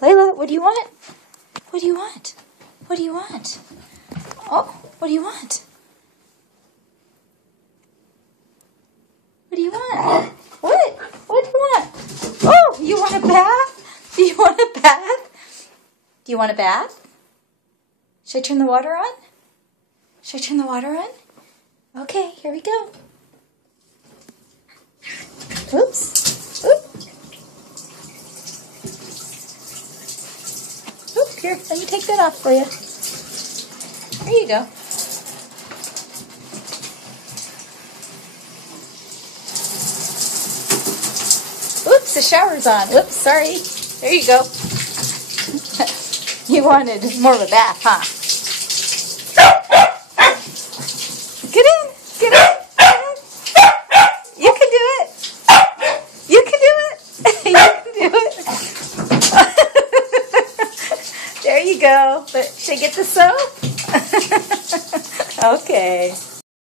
Layla, what do you want? What do you want? What do you want? Oh, what do you want? What do you want? What? What do you want? Oh, you want a bath? Do you want a bath? Do you want a bath? Should I turn the water on? Should I turn the water on? Okay, here we go. Oops. Oop. Oop, here, let me take that off for you. There you go. Oops, the shower's on. Whoops, sorry. There you go. You wanted more of a bath, huh? Get in. Get in. You can do it. You can do it. You can do it. There you go. But should I get the soap? Okay.